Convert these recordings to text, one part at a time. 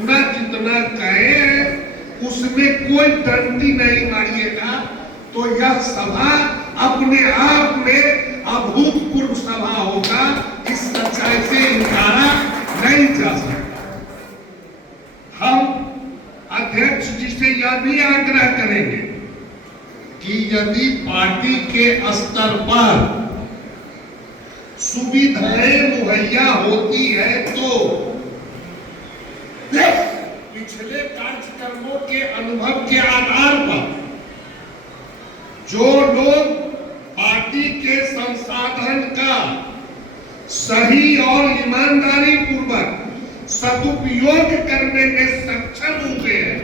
जितना जितना कहे हैं उसमें कोई डंडी नहीं मारिएगा तो यह सभा अपने आप में अभूतपूर्व सभा होगा। इस सच्चाई से इनकारा नहीं जा सकता। हम अध्यक्ष जी से यह भी आग्रह करेंगे कि यदि पार्टी के स्तर पर सुविधाएं मुहैया होती है तो पिछले कार्यक्रमों के अनुभव के आधार पर जो लोग पार्टी के संसाधन का सही और ईमानदारी पूर्वक सदुपयोग करने में सक्षम हुए हैं,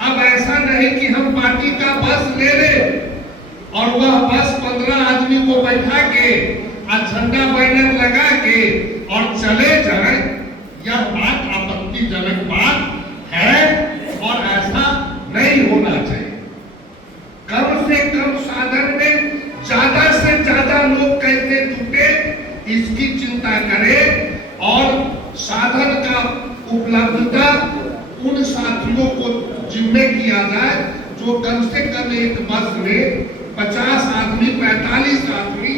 अब ऐसा नहीं कि हम पार्टी का बस ले ले और वह बस 15 आदमी को बैठा के झंडा बैनर लगा के और चले जाए। यह बात आपत्तिजनक बात है और ऐसा नहीं होना चाहिए। कम से कम साधन में ज्यादा से ज्यादा लोग कैसे जुटे इसकी चिंता करें और साधन का उपलब्धता उन साथियों को जिम्मे किया जाए जो कम से कम एक बस में 50 आदमी 45 आदमी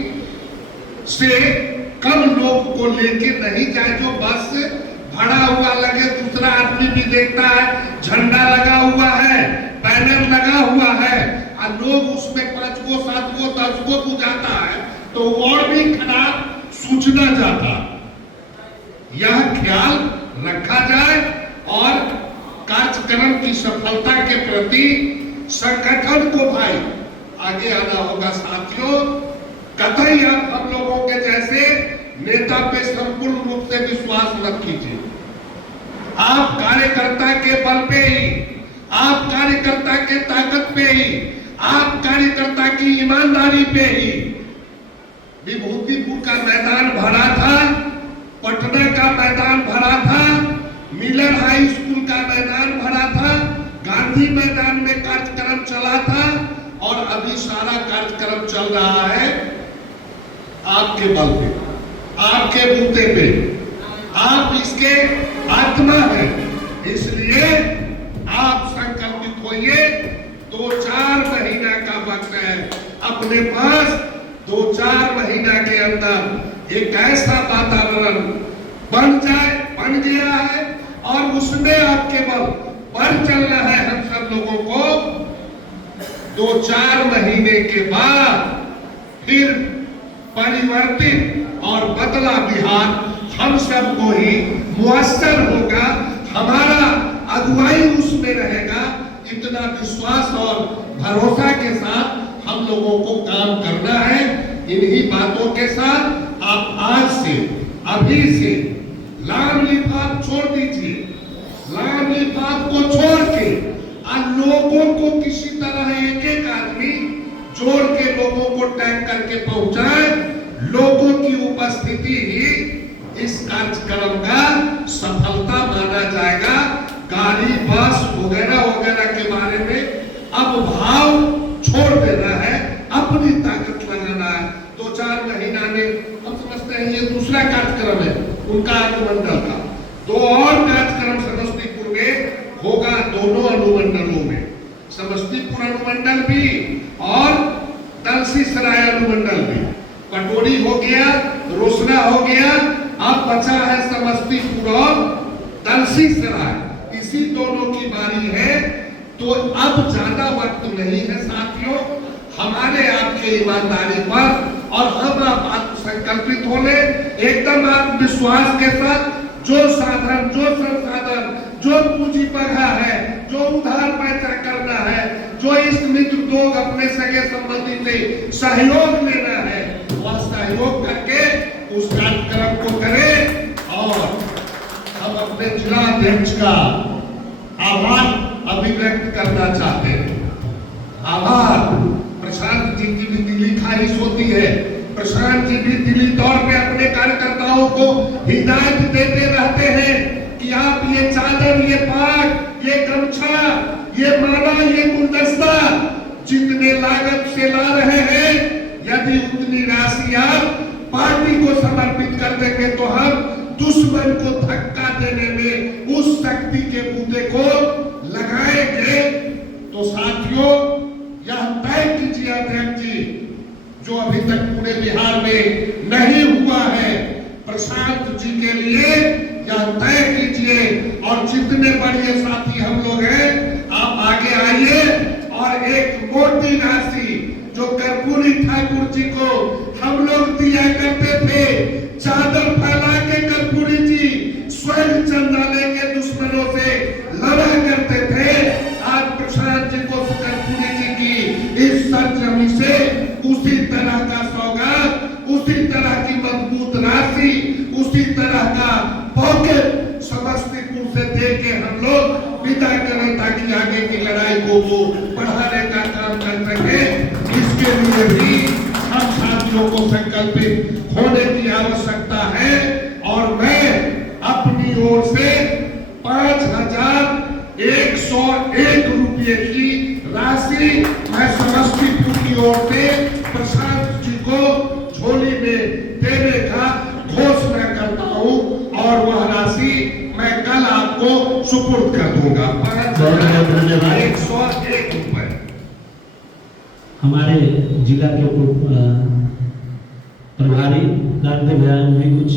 से कम लोग को लेके नहीं जाए। जो बस भरा हुआ लगे, दूसरा आदमी भी देखता है, झंडा लगा हुआ है, बैनर लगा हुआ है और लोग उसमें 5 को 7 को 10 को बुझाता है तो और भी खराब सूचना जाता। यह ख्याल रखा जाए और कार्यक्रम की सफलता के प्रति संगठन को भाई आगे आना होगा। साथियों, कतई आप हम लोगों के जैसे नेता पे संपूर्ण रूप से विश्वास मत कीजिए। आप कार्यकर्ता के बल पे ही, आप कार्यकर्ता के ताकत पे ही, आप कार्यकर्ता की ईमानदारी पे ही विभूतिपुर का मैदान भरा था, पटना का मैदान भरा था, मिलर हाई स्कूल का मैदान भरा था, गांधी मैदान में कार्यक्रम चला था और अभी सारा कार्यक्रम चल रहा है आपके बल पे, आपके बूते पे। आप इसके आत्मा है, इसलिए आप संकल्पित होइए। 2-4 महीना का वक्त है अपने पास। 2-4 महीना के अंदर एक ऐसा वातावरण बन गया है और उसमें आपके बल पर चलना है हम सब लोगों को। 2-4 महीने के बाद फिर परिवर्तित और बदला बिहार हम सबको ही मुयस्सर होगा। हमारा अगुवाई उसमें रहेगा। इतना विश्वास और भरोसा के साथ हम लोगों को काम करना है। इन्हीं बातों के साथ आप आज से, अभी से लाम लिफाफ छोड़ दीजिए। लाम लिफाफ को छोड़ के लोगों को किसी तरह एक आदमी जोड़ के लोगों को टैग करके पहुंचाए। लोगों की उपस्थिति ही इस कार्यक्रम का सफलता माना जाएगा। गाड़ी, बस वगैरह वगैरह के बारे में अब भाव छोड़ देना है, अपनी ताकत लगाना है। 2-4 महीना में हम समझते हैं ये दूसरा कार्यक्रम है उनका अनुमंडल का। 2 और कार्यक्रम समस्तीपुर में होगा, दोनों अनुमंडलों में, समस्तीपुर अनुमंडल भी और दलसीसराय अनुमंडल भी। पटोरी हो गया, रोसड़ा हो गया, अब बचा है समस्तीपुर और दलसीसराय। इसी दोनों की बारी है। तो अब ज्यादा वक्त नहीं है साथियों, हमारे आपके ईमानदारी पर और हम आप संकल्पित होने एकदम आत्मविश्वास के साथ जो साधन, जो संसाधन, जो पूंजी पगा है, जो उधार पैसा करना है, जो इष्ट मित्र लोग अपने सगे संबंधी से सहयोग लेना है, वह सहयोग करके उस कार्यक्रम को करें। और हम अपने जिला अध्यक्ष का आभार अभिव्यक्त करना चाहते हैं। आभार। प्रशांत जी की भी दिली ख्वाहिश होती है, प्रशांत जी भी दिली तौर पे अपने कार्यकर्ताओं को हिदायत देते रहते हैं कि आप ये चादर, ये पाग, ये गमछा, ये माला, ये गुलदस्ता जितने लागत से ला रहे हैं, यदि उतनी राशि आप पार्टी को समर्पित कर देंगे तो हम दुश्मन को धक्का देने में शक्ति के बूते को लगाएंगे। तो साथियों, यह तय कीजिए अध्यक्ष जी, जो अभी तक पूरे बिहार में नहीं हुआ है, प्रशांत जी के लिए यह तय कीजिए। और जितने बड़े साथी हम लोग हैं, आप आगे आइए और एक मोटी राशि जो कर्पूरी ठाकुर जी को हम लोग दिया करते थे, चादर फैला के कर्पूरी जी स्वयं चंदा लेके दुश्मनों से लड़ा करते थे, आज प्रशांत जी को कर्पूरी जी की इस सरजमी से उसी तरह का सौगात, उसी तरह की मजबूत राशि, उसी तरह का पॉकेट समस्तीपुर से दे के हम लोग विदा करें, ताकि आगे की लड़ाई को वो बढ़ाने का काम कर सके। इसके लिए भी हम साथियों को संकल्पित होने की आवश्यकता है। और मैं अपनी ओर से 5,101 रुपये की राशि मैं समस्तीपुर की ओर से प्रशांत जी को झोली में देने का घोषणा करता हूँ, और वह राशि मैं कल आपको सुपुर्द कर दूंगा। 5,101 रुपए। हमारे जिला के प्रभारी रामदेव भैया भी कुछ